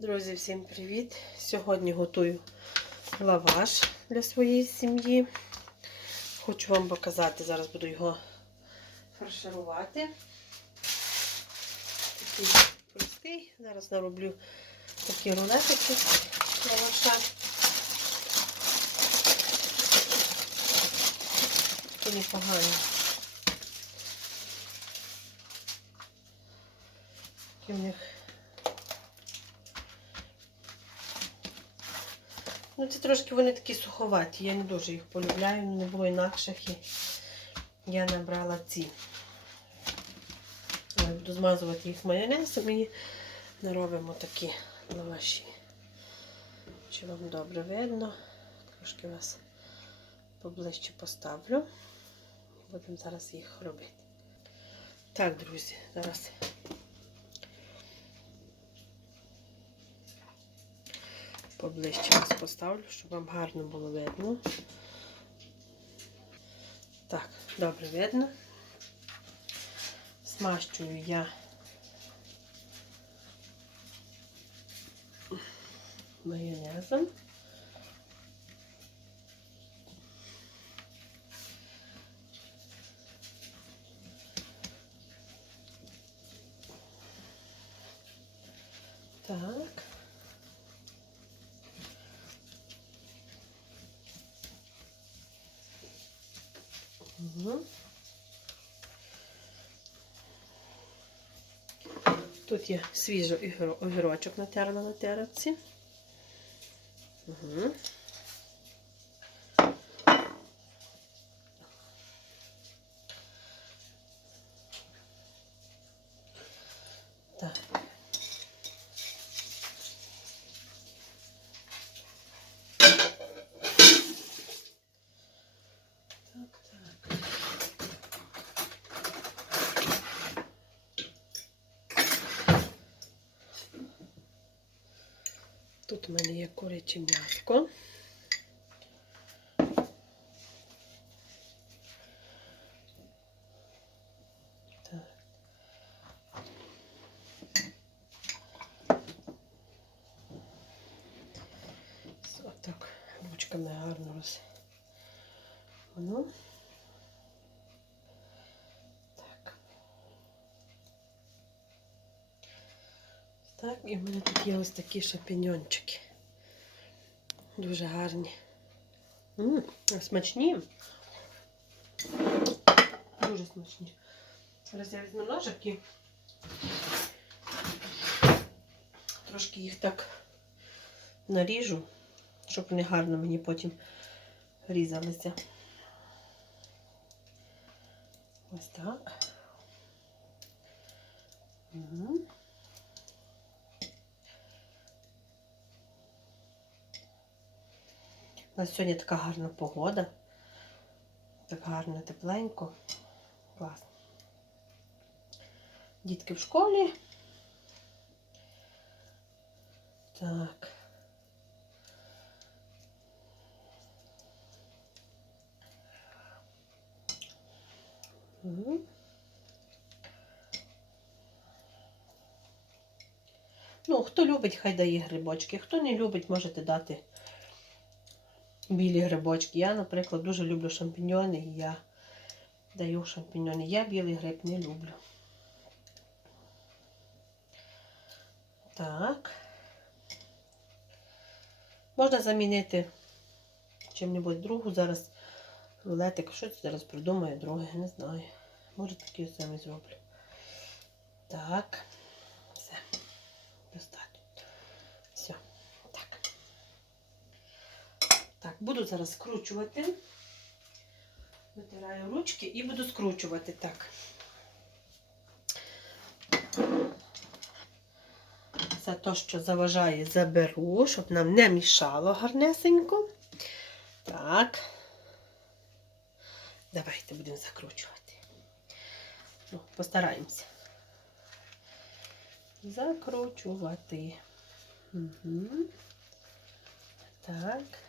Друзі, всім привіт! Сьогодні готую лаваш для своєї сім'ї. Хочу вам показати, зараз буду його фарширувати. Такий простий. Зараз нароблю такі рулетики лаваша. Такі непогані. Такі в них Ну, це трошки вони такі суховаті. Я не дуже їх полюбляю, не було інакших і я набрала ці. Я буду змазувати їх майонезом і наробимо такі лаваші. Чи вам добре видно? Трошки вас поближче поставлю. Будемо зараз їх робити. Так, друзі, зараз поближче вас поставлю, щоб вам гарно було видно. Так, добре видно. Смащую я майонезом. Так. Угу. Тут є свіжий огіро- огірочок натерла на терапці. Угу. У мене є куряче м'яско. Так. Отак ручками гарно роз. І в мене є ось такі шампіньончики. Дуже гарні. М, смачні. Дуже смачні. Зараз я візьму ножик і трошки їх так наріжу, щоб вони гарно мені потім різалися. Ось так. Угу. У нас сьогодні така гарна погода. Так гарно, тепленько. Класно. Дітки в школі. Так. Ну, хто любить, хай дає грибочки. Хто не любить, можете дати білі грибочки. Я, наприклад, дуже люблю шампіньони і я даю шампіньони. Я білий гриб не люблю. Так. Можна замінити чим-небудь другу. Зараз рулетик. Що це зараз придумає друге, не знаю. Може такі самі зроблю. Так. Все. Достатньо. Все. Так. Так, буду зараз скручувати. Витираю ручки і буду скручувати так. Це те, що заважає, заберу, щоб нам не мішало гарнесенько. Так. Давайте будемо закручувати. Ну, постараємося. Закручувати. Угу. Так.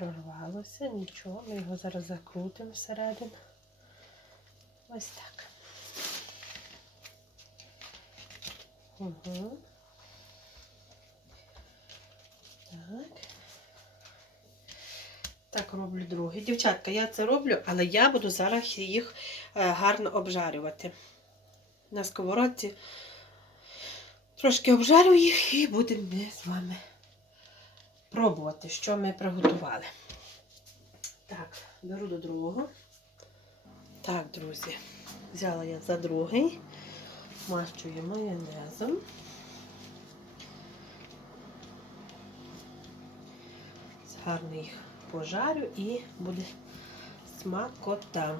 Прорвалося, нічого, ми його зараз закрутимо всередину. Ось так. Угу. Так. Так роблю другий. Дівчатка, я це роблю, але я буду зараз їх е, гарно обжарювати. На сковородці трошки обжарю їх і будемо ми з вами пробувати, що ми приготували. Так, беру до другого. Так, друзі, взяла я за другий, мащую майонезом. Гарно їх пожарю і буде смакота.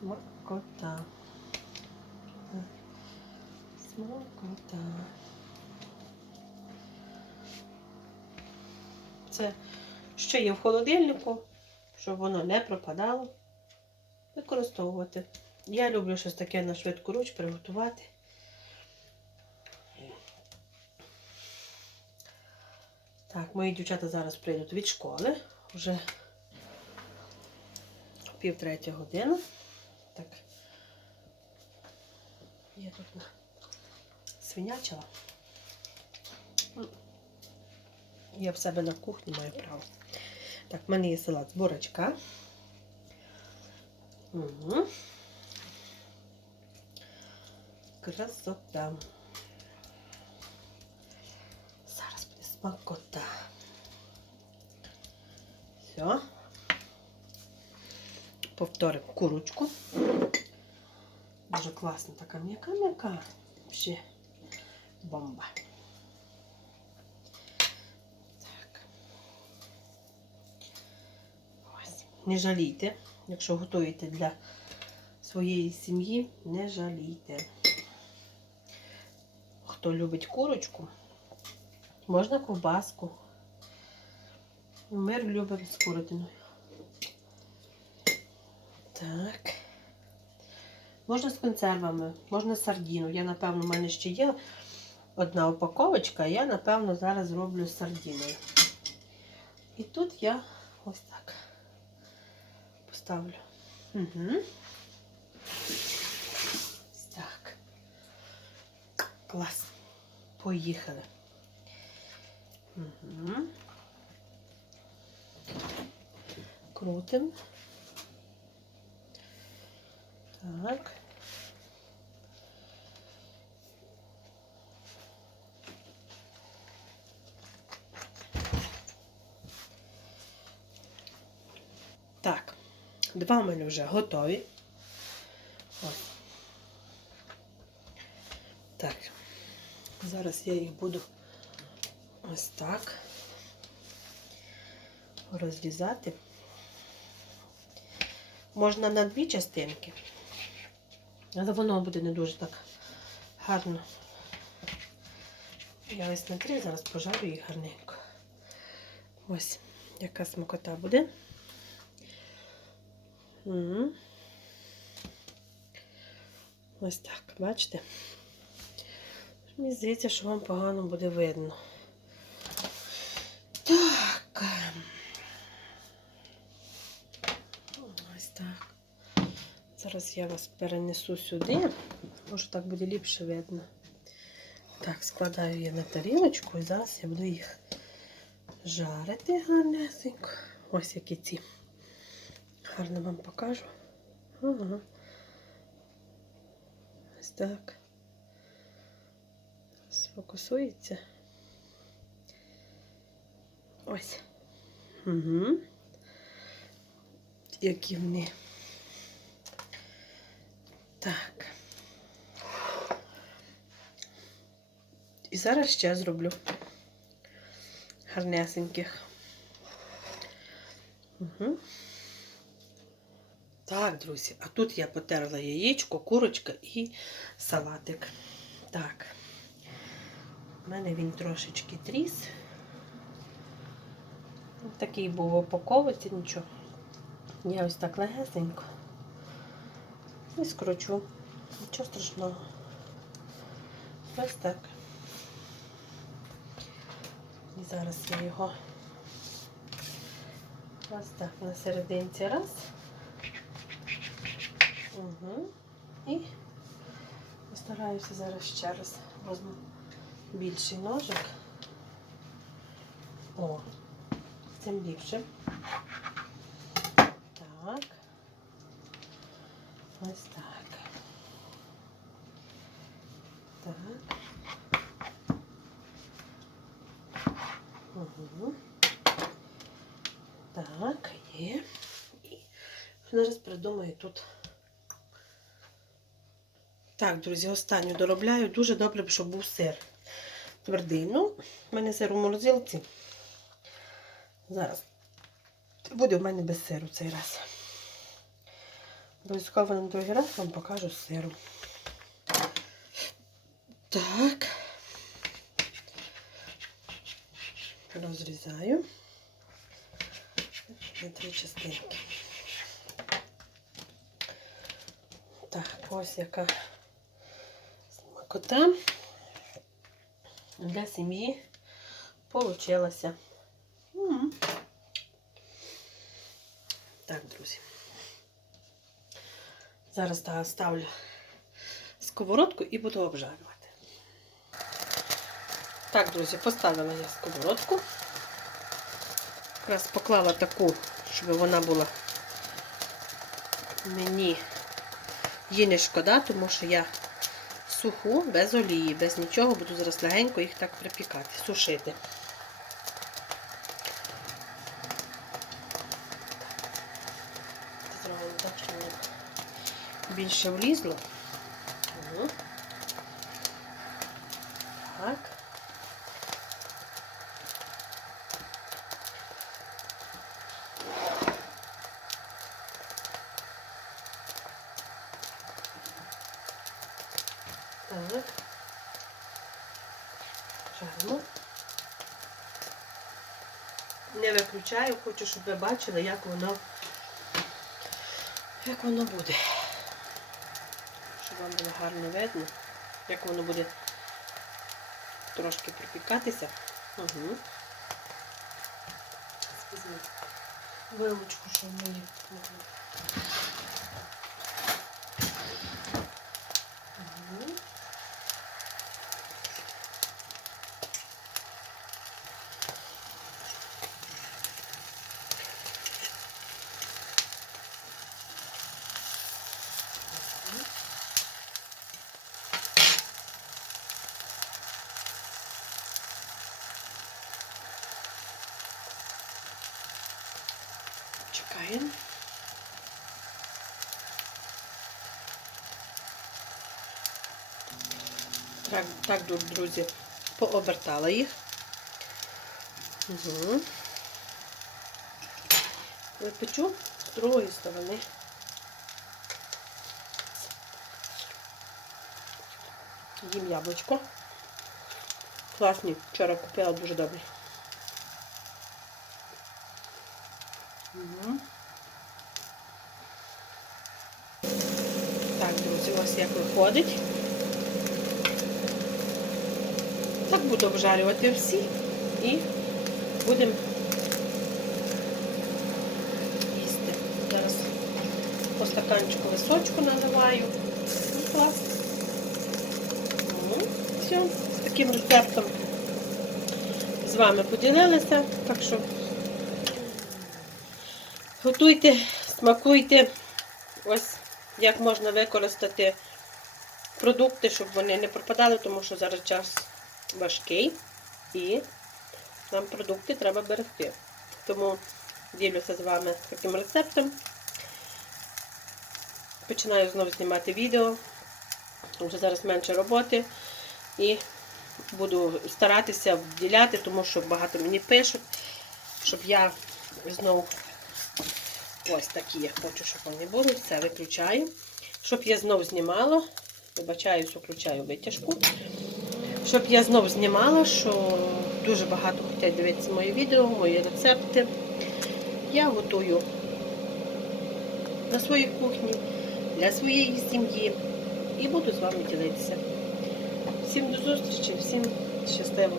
Смакота. Смакота. Це ще є в холодильнику, щоб воно не пропадало. Використовувати. Я люблю щось таке на швидку руч приготувати. Так, мої дівчата зараз прийдуть від школи. Вже пів третя година. Так. Я тут на- свинячила. Я в себе на кухні маю право. Так, в мене є салат з бурачка. Угу. Красота. Зараз буде смакота. Все. Повторимо курочку. Дуже класна така м'яка-м'яка. Ще бомба. Так. Ось. Не жалійте, якщо готуєте для своєї сім'ї, не жалійте. Хто любить курочку, можна ковбаску. Ми любимо з курятиною. Так. Можна з консервами, можна сардіну. Я, напевно, в мене ще є одна упаковочка, я, напевно, зараз зроблю з сардіною. І тут я ось так поставлю. Угу. Так. Клас. Поїхали. Угу. Крутим. Так, два в мене вже готові. Ось. Так, зараз я їх буду ось так розрізати. Можна на дві частинки, але воно буде не дуже так гарно. Я ось на три, зараз пожарю їх гарненько. Ось, яка смакота буде. Угу. Ось так, бачите? Мені здається, що вам погано буде видно. Так. Ось так. Зараз я вас перенесу сюди. Може так буде ліпше видно. Так, складаю я на тарілочку і зараз я буду їх жарити гарнесенько. Ось які ці. Гарно вам покажу. Ага. Ось так. Сфокусується. Ось. Угу. Які вони. Так. І зараз ще зроблю гарнесеньких. Угу. Так, друзі, а тут я потерла яєчко, курочка і салатик. Так. У мене він трошечки тріс. Такий був в упаковці, нічого. Я ось так легесенько. І скручу. Нічого страшного. Ось так. І зараз я його ось так на серединці раз. Угу. І постараюся зараз ще раз возьму більший ножик. О, цим ліпше. Так. Ось так. Так. Угу. Так, є. І зараз придумаю тут. Так, друзі, останню доробляю. Дуже добре, щоб був сир. Твердий. Ну, в мене сир у морозилці. Зараз. Буде в мене без сиру цей раз. Обов'язково на другий раз вам покажу з сиром. Так. Розрізаю на три частинки. Так, ось яка смакота для сім'ї получилася. М. Так, друзі. Зараз та ставлю сковородку і буду обжарювати. Так, друзі, поставила я сковородку. Якраз поклала таку, щоб вона була мені її не шкода, тому що я суху, без олії, без нічого, буду зараз легенько їх так припікати, сушити. Зробимо так, щоб більше влізло. Так. Жаримо. Не виключаю, хочу, щоб ви бачили, як воно, як воно буде. Щоб вам було гарно видно, як воно буде трошки припікатися. Угу. Візьму вилочку, щоб мені могли. Угу. Чекаємо. Так, так, друзі, пообертала їх. Угу. Випечу з другої сторони. Їм яблучко. Класні. Вчора купила дуже добрі. Друзі, ось як виходить. Так буду обжарювати всі і будемо їсти. Зараз по стаканчику височку наливаю. Ну, все, з таким рецептом з вами поділилися. Так що готуйте, смакуйте. Ось як можна використати продукти, щоб вони не пропадали, тому що зараз час важкий і нам продукти треба берегти. Тому ділюся з вами таким рецептом. Починаю знову знімати відео. Вже зараз менше роботи. І буду старатися вділяти, тому що багато мені пишуть, щоб я знову ось такі я хочу, щоб вони були. Все виключаю. Щоб я знову знімала. Вибачаюсь, включаю витяжку. Щоб я знову знімала, що дуже багато хочуть дивитися мої відео, мої рецепти. Я готую на своїй кухні, для своєї сім'ї і буду з вами ділитися. Всім до зустрічі, всім щасливо!